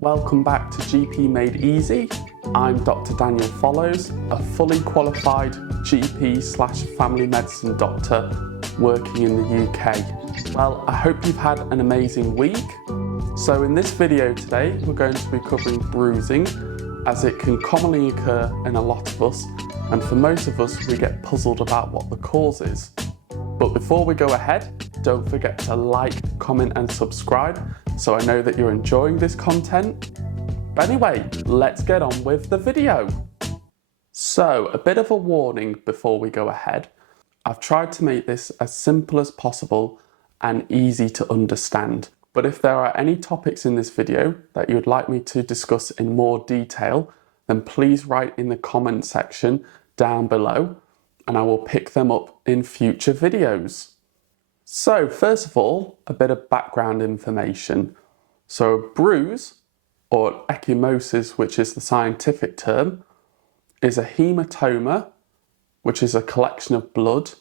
Welcome back to GP Made Easy. I'm Dr. Daniel Follows, a fully qualified GP/family medicine doctor working in the UK. Well, I hope you've had an amazing week. So in this video today, we're going to be covering bruising, as it can commonly occur in a lot of us, and for most of us, we get puzzled about what the cause is. But before we go ahead, don't forget to like, comment and subscribe so I know that you're enjoying this content. But anyway, let's get on with the video. So, a bit of a warning before we go ahead. I've tried to make this as simple as possible and easy to understand. But if there are any topics in this video that you would like me to discuss in more detail, then please write in the comment section down below and I will pick them up in future videos. So first of all, a bit of background information. So a bruise, or ecchymosis, which is the scientific term, is a hematoma, which is a collection of blood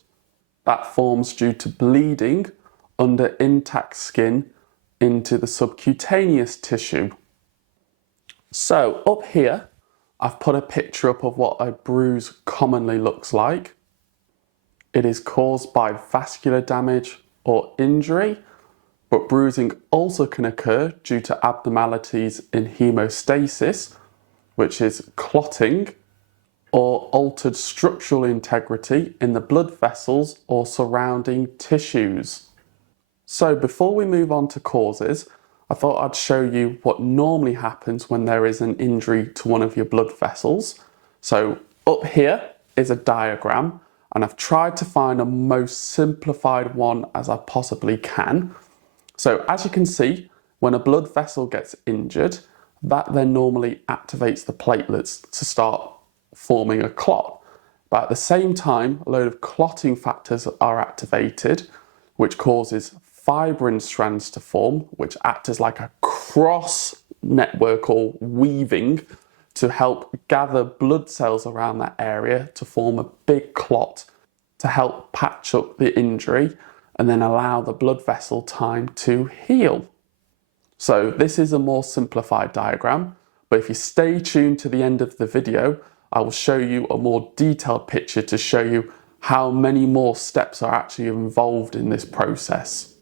that forms due to bleeding under intact skin into the subcutaneous tissue. So up here, I've put a picture up of what a bruise commonly looks like. It is caused by vascular damage or injury, but bruising also can occur due to abnormalities in hemostasis, which is clotting, or altered structural integrity in the blood vessels or surrounding tissues. So before we move on to causes, I thought I'd show you what normally happens when there is an injury to one of your blood vessels. So up here is a diagram, and I've tried to find a most simplified one as I possibly can. So as you can see, when a blood vessel gets injured, that then normally activates the platelets to start forming a clot. But at the same time, a load of clotting factors are activated, which causes fibrin strands to form, which act as like a cross network or weaving to help gather blood cells around that area to form a big clot to help patch up the injury and then allow the blood vessel time to heal. So this is a more simplified diagram, but if you stay tuned to the end of the video, I will show you a more detailed picture to show you how many more steps are actually involved in this process.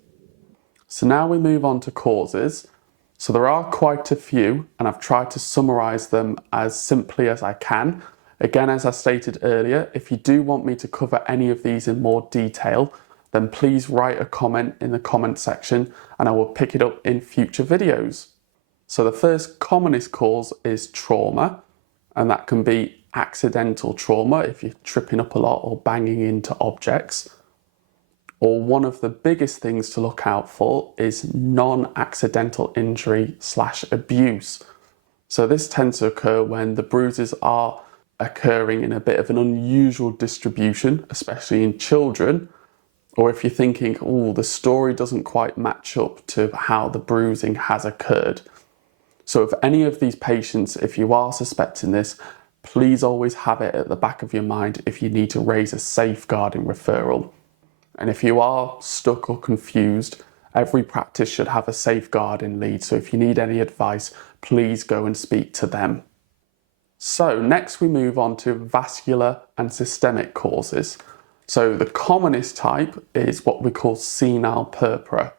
So now we move on to causes. So there are quite a few, and I've tried to summarize them as simply as I can. Again, as I stated earlier, if you do want me to cover any of these in more detail, then please write a comment in the comment section and I will pick it up in future videos. So the first commonest cause is trauma, and that can be accidental trauma if you're tripping up a lot or banging into objects. Or one of the biggest things to look out for is non-accidental injury/abuse. So this tends to occur when the bruises are occurring in a bit of an unusual distribution, especially in children, or if you're thinking, oh, the story doesn't quite match up to how the bruising has occurred. So if any of these patients, if you are suspecting this, please always have it at the back of your mind if you need to raise a safeguarding referral. And if you are stuck or confused, every practice should have a safeguarding lead. So if you need any advice, please go and speak to them. So next we move on to vascular and systemic causes. So the commonest type is what we call senile purpura.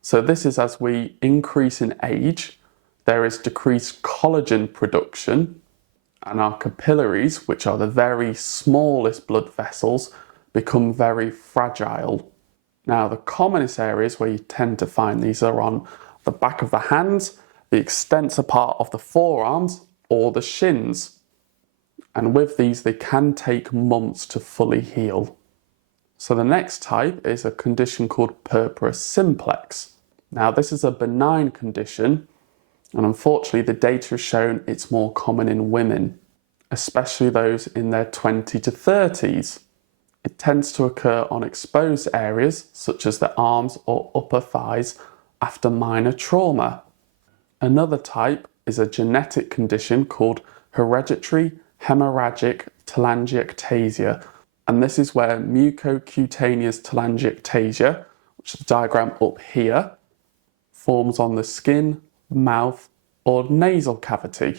So this is as we increase in age, there is decreased collagen production, and our capillaries, which are the very smallest blood vessels, become very fragile. Now the commonest areas where you tend to find these are on the back of the hands, the extensor part of the forearms, or the shins. And with these, they can take months to fully heal. So the next type is a condition called purpura simplex. Now this is a benign condition, and unfortunately the data has shown it's more common in women, especially those in their 20 to 30s. It tends to occur on exposed areas such as the arms or upper thighs after minor trauma. Another type is a genetic condition called hereditary hemorrhagic telangiectasia, and this is where mucocutaneous telangiectasia, which is the diagram up here, forms on the skin, mouth or nasal cavity.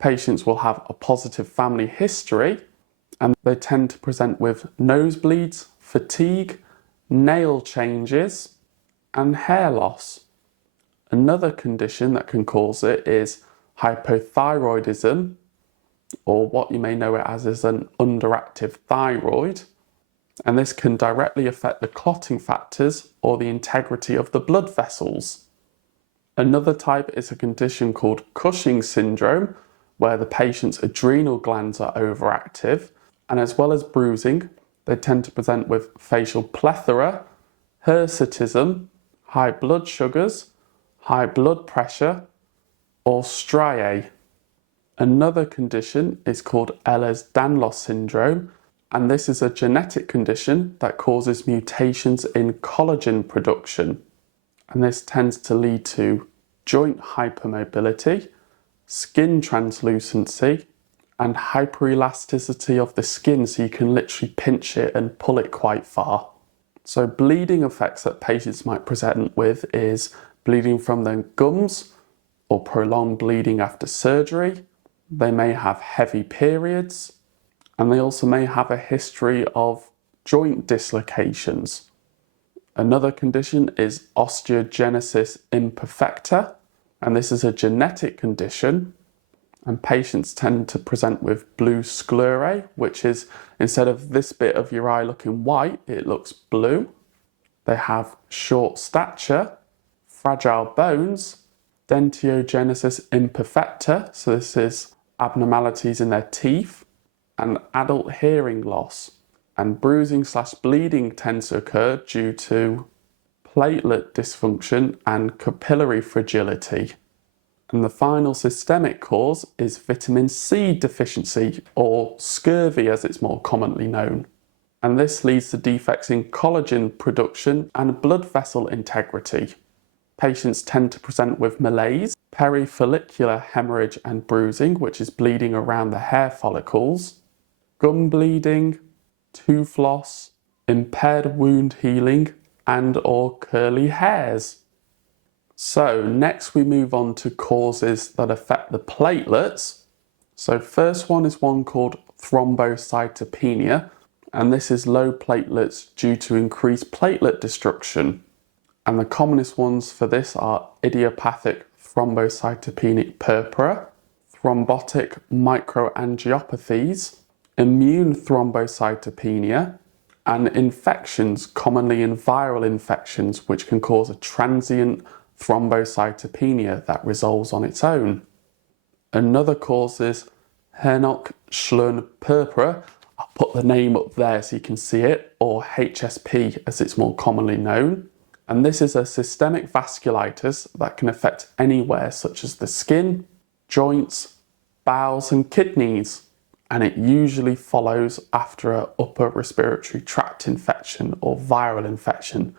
Patients will have a positive family history and they tend to present with nosebleeds, fatigue, nail changes, and hair loss. Another condition that can cause it is hypothyroidism, or what you may know it as is an underactive thyroid, and this can directly affect the clotting factors or the integrity of the blood vessels. Another type is a condition called Cushing's syndrome, where the patient's adrenal glands are overactive, and as well as bruising, they tend to present with facial plethora, hirsutism, high blood sugars, high blood pressure, or striae. Another condition is called Ehlers-Danlos syndrome, and this is a genetic condition that causes mutations in collagen production. And this tends to lead to joint hypermobility, skin translucency, and hyperelasticity of the skin, so you can literally pinch it and pull it quite far. So bleeding effects that patients might present with is bleeding from their gums or prolonged bleeding after surgery. They may have heavy periods, and they also may have a history of joint dislocations. Another condition is osteogenesis imperfecta, and this is a genetic condition, and patients tend to present with blue sclerae, which is, instead of this bit of your eye looking white, it looks blue. They have short stature, fragile bones, dentiogenesis imperfecta, so this is abnormalities in their teeth, and adult hearing loss. And bruising/bleeding tends to occur due to platelet dysfunction and capillary fragility. And the final systemic cause is vitamin C deficiency, or scurvy as it's more commonly known. And this leads to defects in collagen production and blood vessel integrity. Patients tend to present with malaise, perifollicular hemorrhage and bruising, which is bleeding around the hair follicles, gum bleeding, tooth loss, impaired wound healing, and or curly hairs. So next we move on to causes that affect the platelets. So first one is one called thrombocytopenia, and this is low platelets due to increased platelet destruction. And the commonest ones for this are idiopathic thrombocytopenic purpura, thrombotic microangiopathies, immune thrombocytopenia, and infections, commonly in viral infections, which can cause a transient thrombocytopenia that resolves on its own. Another cause is Henoch-Schlund purpura. I'll put the name up there so you can see it, or HSP as it's more commonly known. And this is a systemic vasculitis that can affect anywhere such as the skin, joints, bowels and kidneys. And it usually follows after an upper respiratory tract infection or viral infection,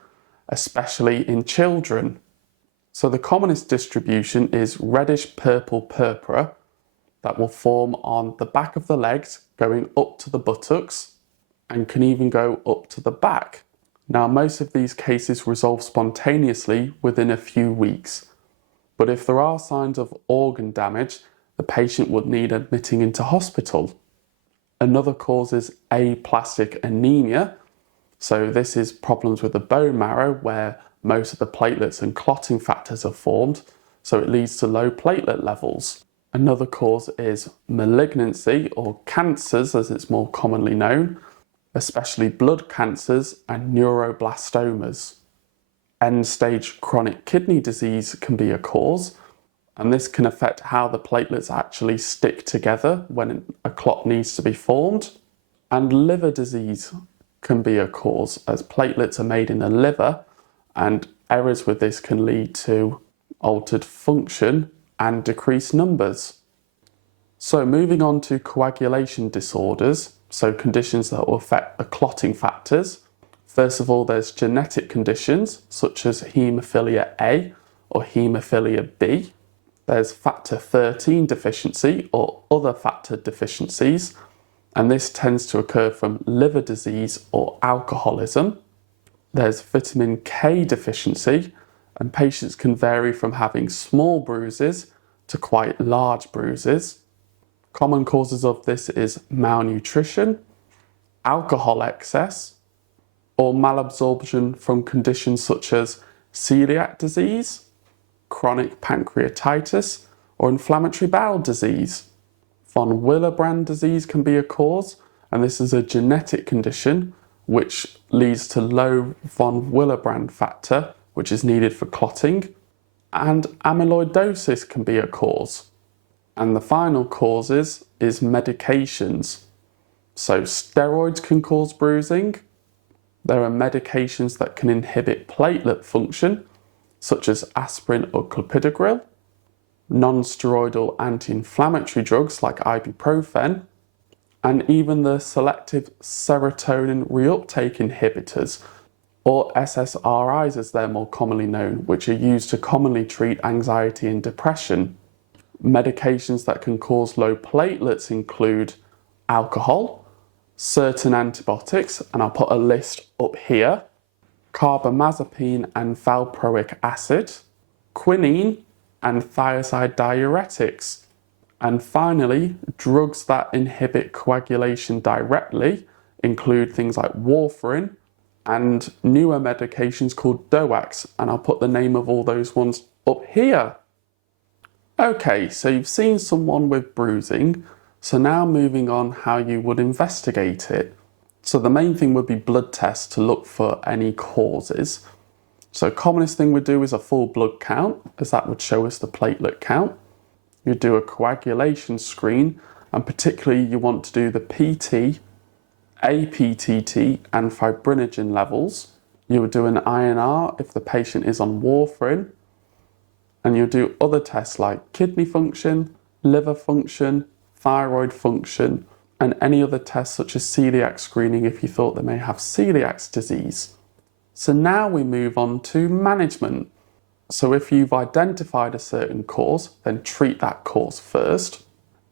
especially in children. So the commonest distribution is reddish purple purpura that will form on the back of the legs going up to the buttocks and can even go up to the back. Now, most of these cases resolve spontaneously within a few weeks, but if there are signs of organ damage, the patient would need admitting into hospital. Another cause is aplastic anemia. So this is problems with the bone marrow where most of the platelets and clotting factors are formed, so it leads to low platelet levels. Another cause is malignancy, or cancers as it's more commonly known, especially blood cancers and neuroblastomas. End-stage chronic kidney disease can be a cause, and this can affect how the platelets actually stick together when a clot needs to be formed. And liver disease can be a cause, as platelets are made in the liver, and errors with this can lead to altered function and decreased numbers. So moving on to coagulation disorders, so conditions that will affect the clotting factors. First of all, there's genetic conditions such as haemophilia A or haemophilia B. There's factor 13 deficiency or other factor deficiencies, and this tends to occur from liver disease or alcoholism. There's vitamin K deficiency, and patients can vary from having small bruises to quite large bruises. Common causes of this is malnutrition, alcohol excess, or malabsorption from conditions such as celiac disease, chronic pancreatitis, or inflammatory bowel disease. Von Willebrand disease can be a cause, and this is a genetic condition which leads to low von Willebrand factor, which is needed for clotting, and amyloidosis can be a cause. And the final causes is medications. So steroids can cause bruising. There are medications that can inhibit platelet function, such as aspirin or clopidogrel. Non-steroidal anti-inflammatory drugs like ibuprofen, and even the selective serotonin reuptake inhibitors, or SSRIs as they're more commonly known, which are used to commonly treat anxiety and depression. Medications that can cause low platelets include alcohol, certain antibiotics, and I'll put a list up here, carbamazepine and valproic acid, quinine, and thiazide diuretics. And finally, drugs that inhibit coagulation directly include things like warfarin and newer medications called DOACs, and I'll put the name of all those ones up here. Okay, so you've seen someone with bruising, so now moving on how you would investigate it. So the main thing would be blood tests to look for any causes. So commonest thing we'd do is a full blood count, as that would show us the platelet count. You'd do a coagulation screen, and particularly you want to do the PT, APTT, and fibrinogen levels. You would do an INR if the patient is on warfarin, and you'll do other tests like kidney function, liver function, thyroid function, and any other tests such as celiac screening if you thought they may have celiac disease. So now we move on to management. So if you've identified a certain cause, then treat that cause first.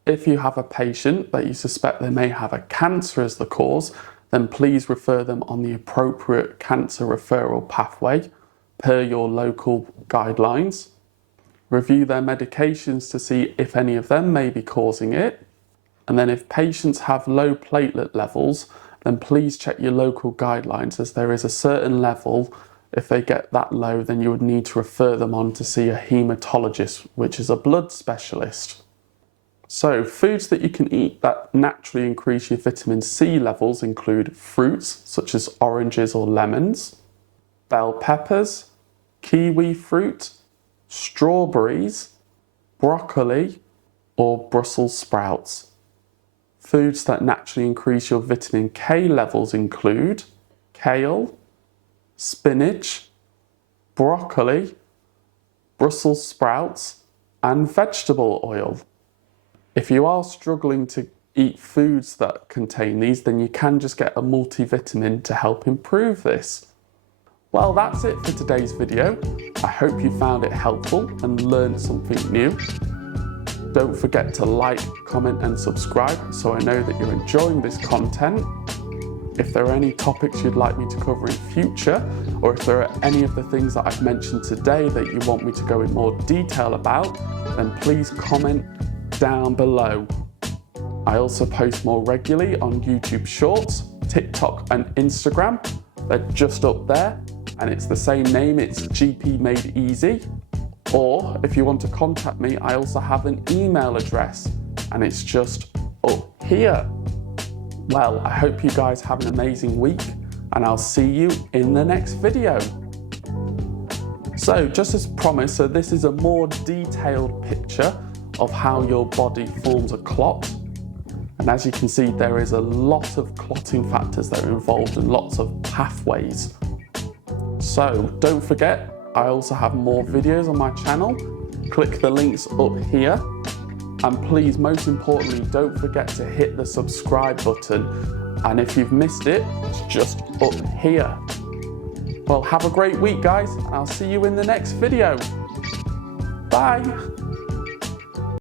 If you have a patient that you suspect they may have a cancer as the cause, then please refer them on the appropriate cancer referral pathway per your local guidelines. Review their medications to see if any of them may be causing it. And then if patients have low platelet levels, then please check your local guidelines, as there is a certain level. If they get that low, then you would need to refer them on to see a haematologist, which is a blood specialist. So foods that you can eat that naturally increase your vitamin C levels include fruits such as oranges or lemons, bell peppers, kiwi fruit, strawberries, broccoli, or Brussels sprouts. Foods that naturally increase your vitamin K levels include kale, spinach, broccoli, Brussels sprouts, and vegetable oil. If you are struggling to eat foods that contain these, then you can just get a multivitamin to help improve this. Well, that's it for today's video. I hope you found it helpful and learned something new. Don't forget to like, comment and subscribe so I know that you're enjoying this content. If there are any topics you'd like me to cover in future, or if there are any of the things that I've mentioned today that you want me to go in more detail about, then please comment down below. I also post more regularly on YouTube Shorts, TikTok and Instagram. They're just up there, and it's the same name, it's GP Made Easy. Or if you want to contact me, I also have an email address, and it's just up here. Well, I hope you guys have an amazing week, and I'll see you in the next video. So just as promised, so this is a more detailed picture of how your body forms a clot. And as you can see, there is a lot of clotting factors that are involved and lots of pathways. So don't forget, I also have more videos on my channel. Click the links up here. And please, most importantly, don't forget to hit the subscribe button. And if you've missed it, it's just up here. Well, have a great week, guys, and I'll see you in the next video. Bye.